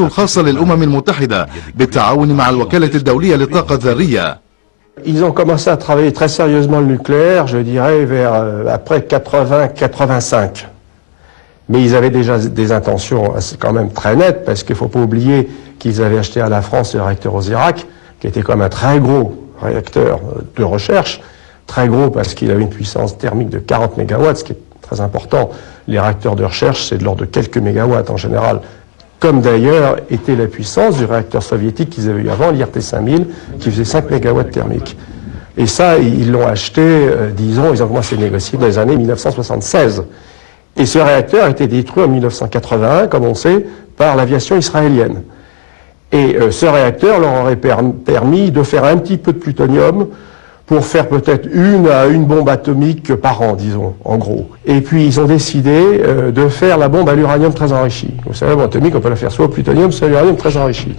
الخاصة للأمم المتحدة بالتعاون مع الوكالة الدولية للطاقة الذرية. Ils ont commencé à travailler très sérieusement le nucléaire, je dirais, vers après 80-85. Mais ils avaient déjà des intentions quand même très nettes, parce qu'il ne faut pas oublier qu'ils avaient acheté à la France le réacteur Osirak, qui était quand même un très gros réacteur de recherche, très gros parce qu'il avait une puissance thermique de 40 MW, ce qui est très important. Les réacteurs de recherche, c'est de l'ordre de quelques mégawatts en général, comme d'ailleurs était la puissance du réacteur soviétique qu'ils avaient eu avant, l'IRT 5000, qui faisait 5 MW thermiques. Et ça, ils l'ont acheté, disons, ils ont commencé à négocier dans les années 1976. Et ce réacteur a été détruit en 1981, comme on sait, par l'aviation israélienne. Et ce réacteur leur aurait permis de faire un petit peu de plutonium pour faire peut-être une bombe atomique par an, disons, en gros. Et puis ils ont décidé de faire la bombe à l'uranium très enrichi. Vous savez, la bombe atomique, on peut la faire soit au plutonium, soit à l'uranium très enrichi.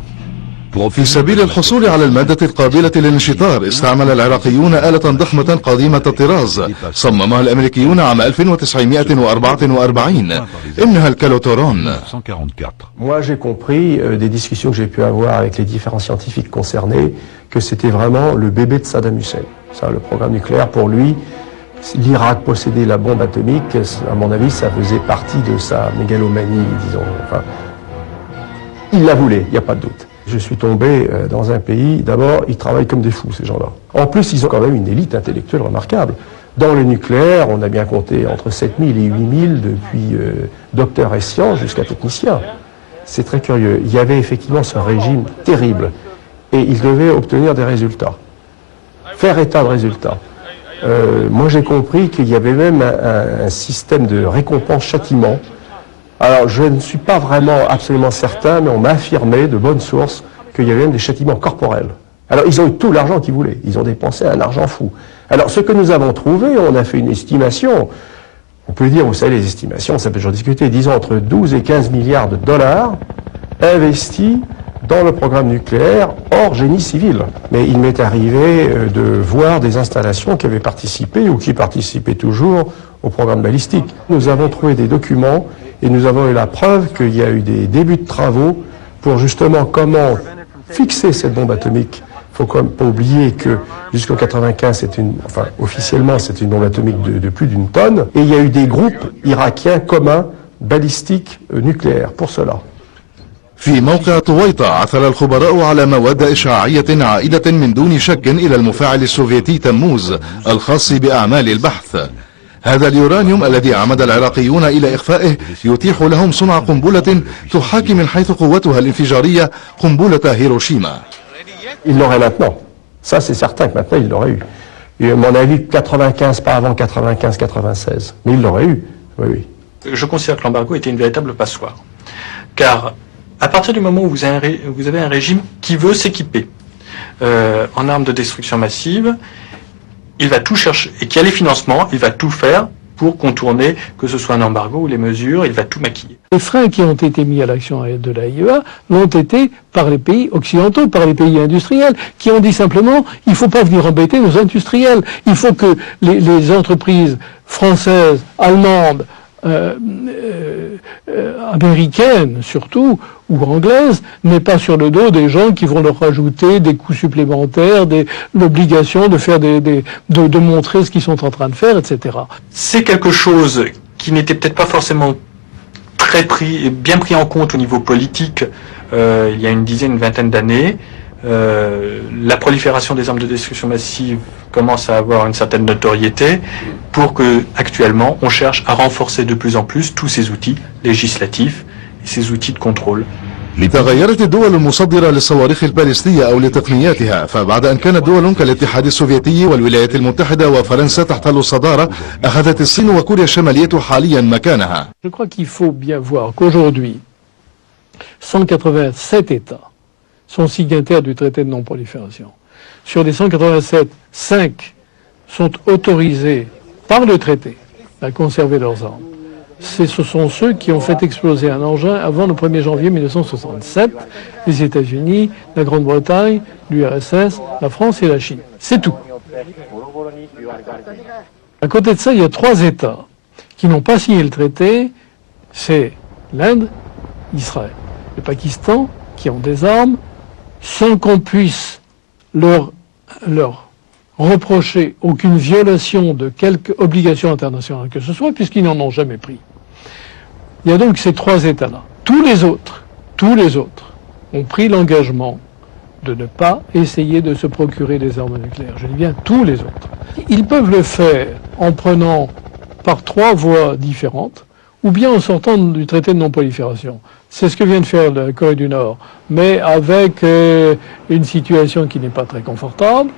في سبيل الحصول على المادة القابلة للانشطار استعمل العراقيون آلة ضخمة قديمة الطراز صممها الأمريكيون عام 1944 إنها الكالوتورون. Moi j'ai compris des discussions que j'ai pu avoir avec les différents scientifiques concernés que c'était vraiment le bébé de Saddam Hussein. Ça, le programme nucléaire pour lui, l'Irak possédait la bombe atomique, à mon avis ça faisait partie de sa mégalomanie, disons. Enfin, il la voulait, il n'y a pas de doute. Je suis tombé dans un pays, d'abord, ils travaillent comme des fous, ces gens-là. En plus, ils ont quand même une élite intellectuelle remarquable. Dans le nucléaire, on a bien compté entre 7000 et 8000, depuis docteur et science jusqu'à technicien. C'est très curieux. Il y avait effectivement ce régime terrible. Et ils devaient obtenir des résultats. Faire état de résultats. Moi, j'ai compris qu'il y avait même un système de récompense-châtiment. Alors, je ne suis pas vraiment absolument certain, mais on m'a affirmé de bonnes sources qu'il y avait même des châtiments corporels. Alors, ils ont eu tout l'argent qu'ils voulaient. Ils ont dépensé un argent fou. Alors, ce que nous avons trouvé, on a fait une estimation. On peut dire, vous savez, les estimations, ça peut toujours discuter, disons entre 12 et 15 milliards de dollars investis dans le programme nucléaire hors génie civil. Mais il m'est arrivé de voir des installations qui avaient participé ou qui participaient toujours au programme balistique. Nous avons trouvé des documents et nous avons eu la preuve qu'il y a eu des débuts de travaux pour justement comment fixer cette bombe atomique. Il ne faut quand même pas oublier que jusqu'en 95, officiellement, c'est une bombe atomique de plus d'une tonne. Et il y a eu des groupes irakiens communs balistiques nucléaires pour cela. في موقع طويطة عثر الخبراء على مواد إشعاعية عائدة من دون شك إلى المفاعل السوفيتي تموز الخاص بأعمال البحث. هذا اليورانيوم الذي عمد العراقيون إلى إخفائه يتيح لهم صنع قنبلة تحاكي من حيث قوتها الانفجارية قنبلة هيروشيما. Ils l'auraient maintenant. Ça, c'est certain que maintenant, ils l'auraient eu. Et à mon avis, 95, pas avant 95-96. Mais ils l'auraient eu, oui, oui. Je considère que l'embargo était une véritable passoire. Car à partir du moment où vous avez un régime qui veut s'équiper en armes de destruction massive, il va tout chercher, et qui a les financements, il va tout faire pour contourner, que ce soit un embargo ou les mesures, il va tout maquiller. Les freins qui ont été mis à l'action de l'AIEA l'ont été par les pays occidentaux, par les pays industriels, qui ont dit simplement, il ne faut pas venir embêter nos industriels, il faut que les entreprises françaises, allemandes, américaines surtout, ou anglaises, n'aient pas sur le dos des gens qui vont leur rajouter des coûts supplémentaires, l'obligation de faire de montrer ce qu'ils sont en train de faire, etc. C'est quelque chose qui n'était peut-être pas forcément bien pris en compte au niveau politique il y a une vingtaine d'années. La prolifération des armes de destruction massive commence à avoir une certaine notoriété pour que, actuellement, on cherche à renforcer de plus en plus tous ces outils législatifs et ces outils de contrôle. تغيرت الدول المصدرة للصواريخ البالستية أو لتقنياتها، فبعد أن كانت دول كالاتحاد السوفيتي والولايات المتحدة وفرنسا تحتل الصدارة، أخذت الصين وكوريا الشمالية حاليا مكانها. Je crois qu'il faut bien voir qu'aujourd'hui, 187 États sont signataires du traité de non-prolifération. Sur les 187, 5 sont autorisés par le traité à conserver leurs armes. Ce sont ceux qui ont fait exploser un engin avant le 1er janvier 1967, les États-Unis, la Grande-Bretagne, l'URSS, la France et la Chine. C'est tout. À côté de ça, il y a 3 États qui n'ont pas signé le traité, c'est l'Inde, Israël. le Pakistan, qui ont des armes, sans qu'on puisse leur reprocher aucune violation de quelque obligation internationale que ce soit, puisqu'ils n'en ont jamais pris. Il y a donc ces trois États-là. Tous les autres ont pris l'engagement de ne pas essayer de se procurer des armes nucléaires. Je dis bien tous les autres. Ils peuvent le faire en prenant par trois voies différentes, ou bien en sortant du traité de non-prolifération. C'est ce que vient de faire la Corée du Nord, mais avec une situation qui n'est pas très confortable,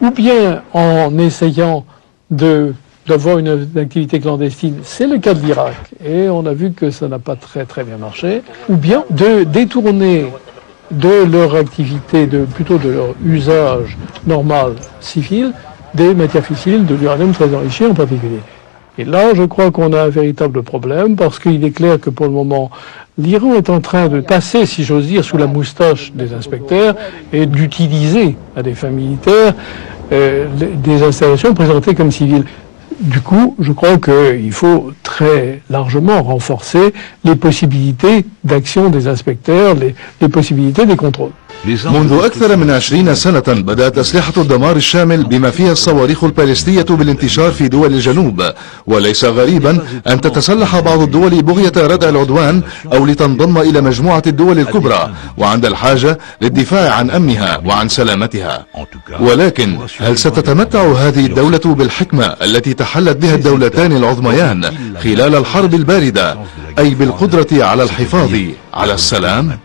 ou bien en essayant d'avoir une activité clandestine, c'est le cas de l'Irak, et on a vu que ça n'a pas très bien marché, ou bien de détourner de leur activité, plutôt de leur usage normal civil, des matières fissiles, de l'uranium très enrichi en particulier. Et là, je crois qu'on a un véritable problème, parce qu'il est clair que pour le moment, l'Iran est en train de passer, si j'ose dire, sous la moustache des inspecteurs et d'utiliser à des fins militaires des installations présentées comme civiles. Du coup, je crois qu'il faut très largement renforcer les possibilités d'action des inspecteurs, les possibilités des contrôles. منذ أكثر من 20 سنة بدأت أسلحة الدمار الشامل بما فيها الصواريخ البالستية بالانتشار في دول الجنوب، وليس غريبا أن تتسلح بعض الدول بغية ردع العدوان أو لتنضم إلى مجموعة الدول الكبرى وعند الحاجة للدفاع عن أمنها وعن سلامتها. ولكن هل ستتمتع هذه الدولة بالحكمة التي تحلت بها الدولتان العظميان خلال الحرب الباردة، أي بالقدرة على الحفاظ على السلام؟